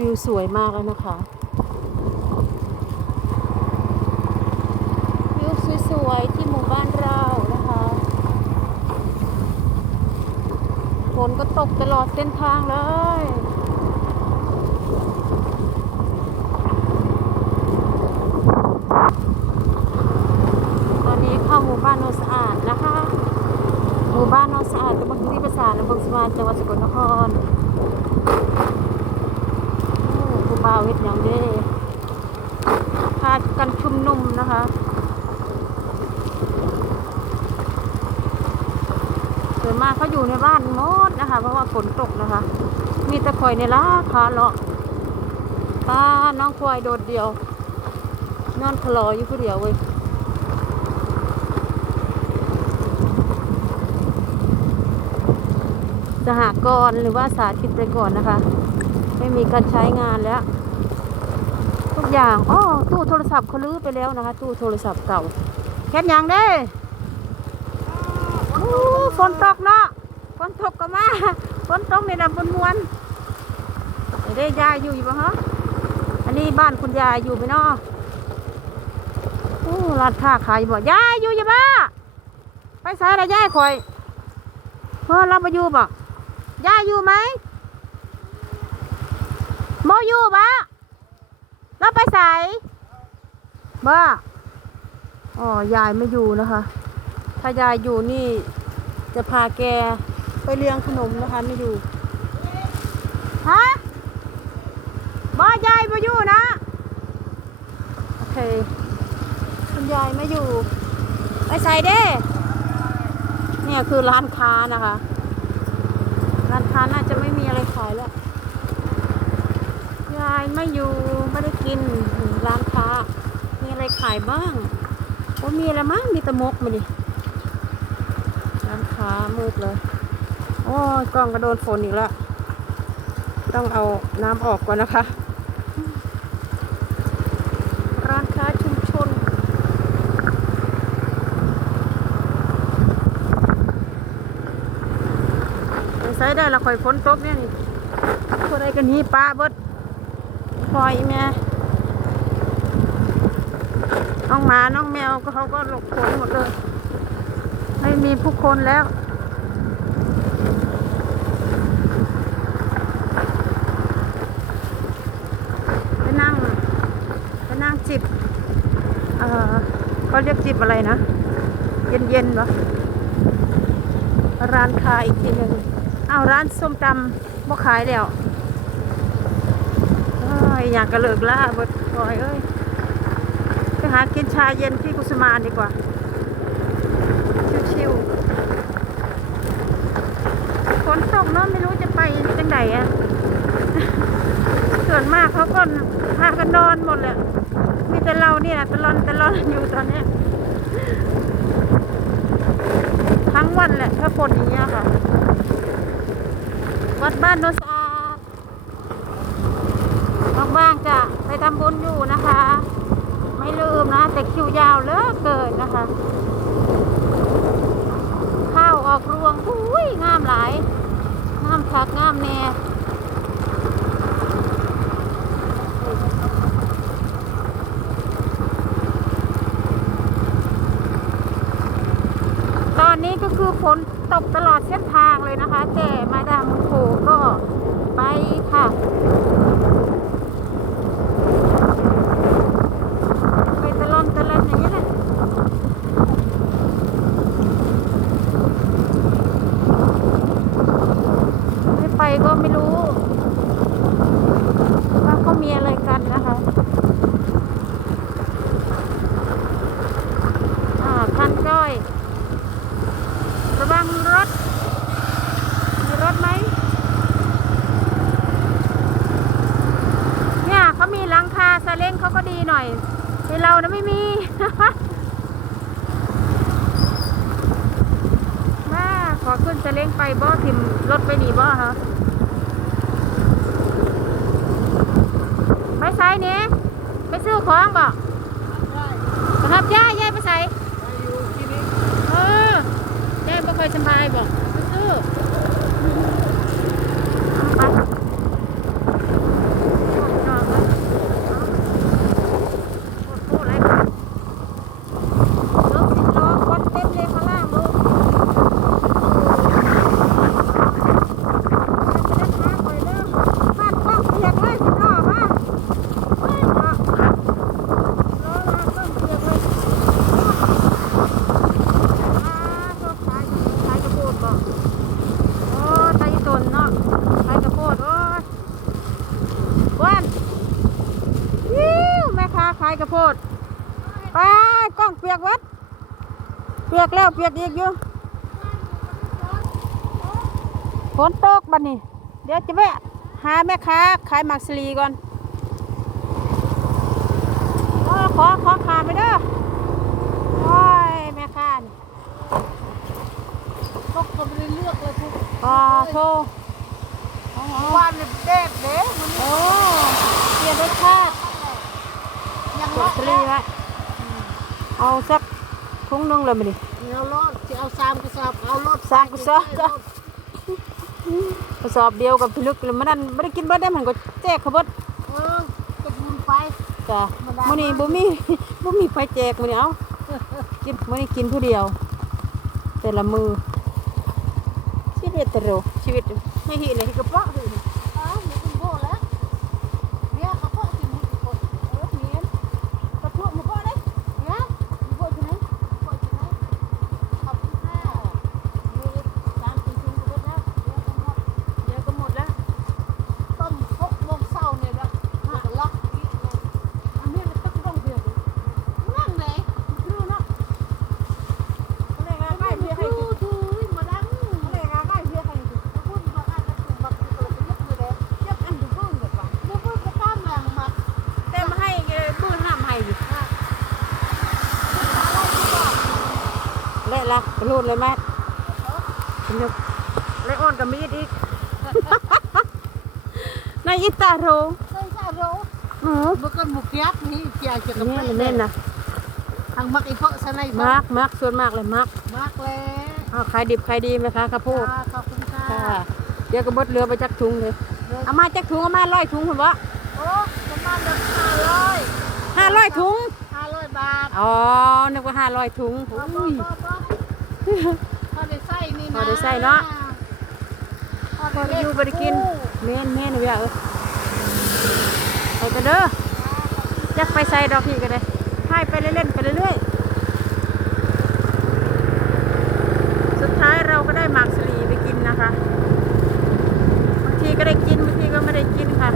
วิวสวยมากเลยนะคะวิวสวยๆที่หมู่บ้านเรานะคะฝนก็ตกตลอดเส้นทางเลยตอนนี้เข้าหมู่บ้านโนสะอาดนะคะหมู่บ้านโนสะอาดตำบลที่ประสาทอำเภอสมานจังหวัดสกลนคร โอ้ผู้บ่าวเฮ็ดหยังเด้พากันชุมนุมนะคะส่วนมากเขาอยู่ในบ้านหมดนะคะ เพราะว่าฝนตกนะคะ มีตะคอยในล่ะขาเลาะป้าน้องควายโดดเดียว นอนคลออยู่ผู้เดียวเว้ยสหกรณ์หรือว่าสาธิตไปก่อนนะคะ ไม่มีการใช้งานแล้ว ทุกอย่างอ๋อตู้โทรศัพท์เขาลื้อไปแล้วนะคะ ตู้โทรศัพท์เก่าแค่ยังเด้อู้ฝนตกเนาะฝนตกก็มาฝนตกในลำบนมวนได้ยายอยู่อยู่ปะฮะอันนี้บ้านคุณยายอยู่ไหมเนาะโอ้ร้านค้าขายบ่ยายอยู่อยังบ้าไปสายอะไรยายคอยเฮ้อเราไปอยู่บ่ย่าอยู่ไหม อยู่ปะเราไปใส่บ้าอ๋อยายไม่อยู่นะคะ ถ้ายายอยู่นี่จะพาแกไปเลี้ยงขนมนะคะไม่อยู่ฮะบ้ายายไม่อยู่นะ โอเค คุณยายไม่อยู่ ไปใส่เด้เนี่ยคือร้านค้านะคะ ร้านค้าน่าจะไม่มีอะไรขายแล้วยายไม่อยู่ไม่ได้กินร้านค้ามีอะไรขายบ้างโอ้มีอะไรมั้งมีตะมกมาดิร้านค้ามืดเลย โอ้ยกล้องกระโดนฝนอีกแล้วต้องเอาน้ำออกก่อนนะคะ ร้านค้าชุมชน ไปใส่ได้ละข่อยฝนตกเนี่ยนี่คนใดกันนี้ปลาเบิด คอยแม่น้องหมาน้องแมวก็เขาก็หลบฝนหมดเลย ไม่มีผู้คนแล้วไปนั่งไปนั่งจิบเอ่อเขาเรียกจิบอะไรนะ เย็นๆเหรอร้านค้าอีกทีหนึ่งอ้าวร้านส้มตำบ่ขายแล้ว ยอยากกระเลิกล่าเบิดคอยเอ้ยไปหากินชาเย็นที่กุสมานดีกว่า ชิวๆฝนตกเนาะไม่รู้จะไปจังไหนอะส่วนมากเขาก็พากันนอนหมดเลยมีแต่เราเนี่ยตะลอนตะลอนอยู่ตอนนี้ทั้งวันแหละถ้าฝนอย่างเงี้ยค่ะ วัดบ้านโนนสะอาด ว่างๆจะไปทำบุญอยู่นะคะ ไม่ลืมนะ แต่คิวยาวเหลือเกินนะคะ ข้าวออกรวงอุ้ยงามหลายงามคักงามแน่ตอนนี้ก็คือฝนตกตลอดเส้นทางเลยนะคะ แต่มาดามโคก็ไปค่ะ ไปตะลอนตะลอนอย่างนี้แหละไม่ไปก็ไม่รู้ ว่าเขามีอะไรกันนะคะ อ่าคันก้อย ระวังรถ มีรถไหม เนี่ยเขามีหลังคาซาเล้งเขาก็ดีหน่อยในเรานะไม่มี มา ขอขึ้นซาเล้งไปบ่ทิมรถไปหนีบ่ฮะไปใส่เนี้ยไปซื้อของบ่ครับย่าย่าไปใส่เออย่าบ่ค่อยสบายบ่ไปซื้อเปียกอีกอยู่ฝนตกบัดนี้ เดี๋ยวจะแวะหาแม่ค้าขายหมักสลีก่อนโอ้ขอขอขาไปเด้อโอ้ยแม่ค้านี่ตกก็ไม่ได้เลือกเลยพวกอ๋อโทรอ๋อบ้านเนี่ยเด็ดเด้มันโอ้เปลี่ยนรสชาติยังหมักสลีไว้เอาสัก ถุงนึงเลยมาดิเอารถที่เอาสามกระสอบเอารถสามกระสอบก็กระสอบเดียวกับพิลึกมันนั่นไม่ได้กินเบิดได้มันก็แจกเขาเบิดเออก็มันไปจ้ะมื้อนี้บ่มีบ่มีไปแจกมื้อนี้เอ้ากินมื้อนี้กินผู้เดียว แต่ละมือชีวิตแต่เร็วชีวิตไม่หิเลยที่กระเพาะเลย อ้าวมันเป็นโบแล้วเนี่ยเขาพ่อกินมันคนเออเมียน กระเพาะมันก็ได้ เนี่ยมีโบอยู่ไหนโบอยู่ไหนขอบคุณค่ะมีสามสี่ถุงก็ได้เดี๋ยวทั้งหมด เดี๋ยวก็หมดแล้ว ต้นหกโมงเช้าเนี่ยละหักล็อกอีกเลย อันนี้มันต้องต้องเดือด นั่งไหน คือเนาะอะไรงานใกล้เพียให้ ดู กิน ดูมาดัง อะไรงานใกล้เพียให้กิน พูดมาอ่านกระตุ้นบักกระตุ้นยกมือเลย เจ็บอันดูเบิ่งเด้อป่ะ เดี๋ยวพูดจะกล้ามแรงมา แต่มาให้เอ่อบื้อน้ำให้อยู่เละละ ไปรูดเลยแม่คุณยกเลยอ่อนกับมีดอีกในอิตาโรเคยใช่รู้หือเมื่อก่อนหมุกยักษ์นี่เกี่ยวกับเนี่ยมันเน่นนะทางมักไอ้เพาะสไนมากมากส่วนมากเลยมากมากแล้วอ้าวขายดิบขายดีไหมคะข้าวโพดค่ะขอบคุณค่ะค่ะเดี๋ยวก็บดเรือไปจักถุงเลยเอามาจักถุงเอามาร้อยถุงคุณวะโอ้ประมาณเดือนห้าร้อยห้าร้อยถุงห้าร้อยบาทอ๋อนึกว่าห้าร้อยถุงบ่บ่อุ้ยบ่บ่ พอได้ใส่นี่นะพอได้ใส่เนาะ พอได้อยู่บริกินเม่นเม่นเอาอย่าเออไปกันเด้อจักไปใส่ดอกพี่ก็ได้ให้ไปเล่นๆไปเรื่อยๆสุดท้ายเราก็ได้หมากสลีไปกินนะคะบางทีก็ได้กินบางทีก็ไม่ได้กินค่ะ